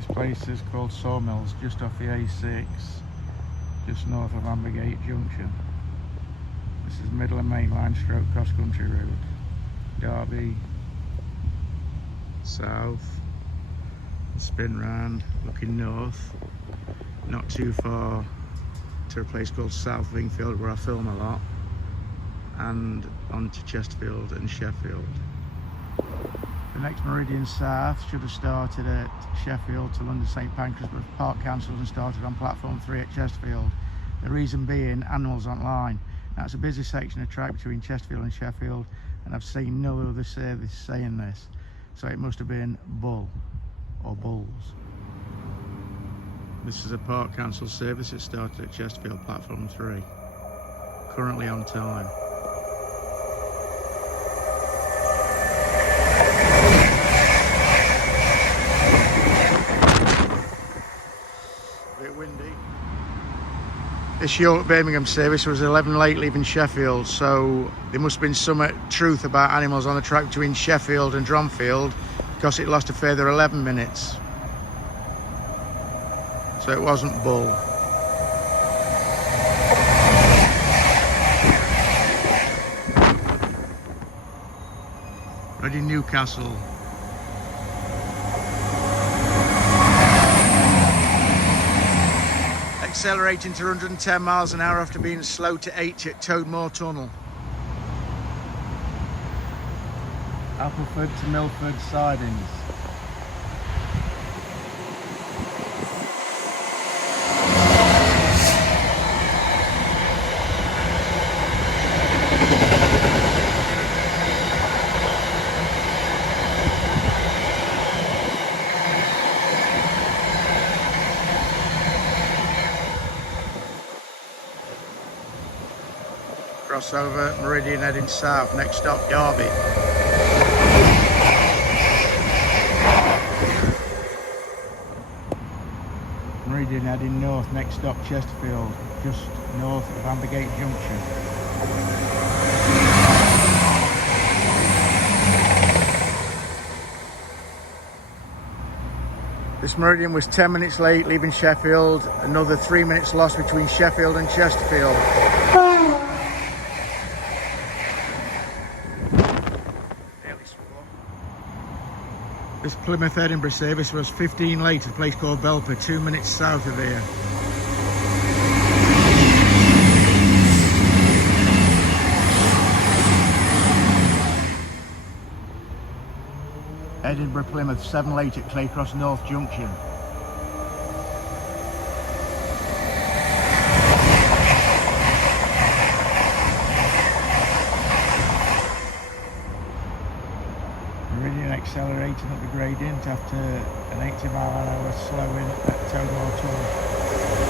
This place is called Sawmills, just off the A6, just north of Ambergate Junction. This is Midland Main Line stroke cross country route. Derby, south, spin round, looking north, not too far to a place called South Wingfield where I film a lot, and on to Chesterfield and Sheffield. The next Meridian south should have started at Sheffield to London St Pancras, but Park cancelled and started on platform 3 at Chesterfield. The reason being, animals online. Now it's a busy section of track between Chesterfield and Sheffield, and I've seen no other service saying this, so it must have been bull or bulls. This is a Park cancelled service. It started at Chesterfield platform 3, currently on time. Bit windy. This York Birmingham service was 11 late leaving Sheffield, so there must have been some truth about animals on the track between Sheffield and Dronfield, because it lost a further 11 minutes. So it wasn't bull. Ready Newcastle. Accelerating to 110 miles an hour after being slow to 80 at Toadmore Tunnel. Appleford to Milford sidings. Crossover, Meridian heading south, next stop Derby. Meridian heading north, next stop Chesterfield, just north of Ambergate Junction. This Meridian was 10 minutes late leaving Sheffield, another 3 minutes lost between Sheffield and Chesterfield. This Plymouth Edinburgh service was 15 late at a place called Belper, 2 minutes south of here. Edinburgh Plymouth 7 late at Claycross North Junction. Meridian accelerating up the gradient after an 80 mile an hour slow in at Toadmore Tunnel.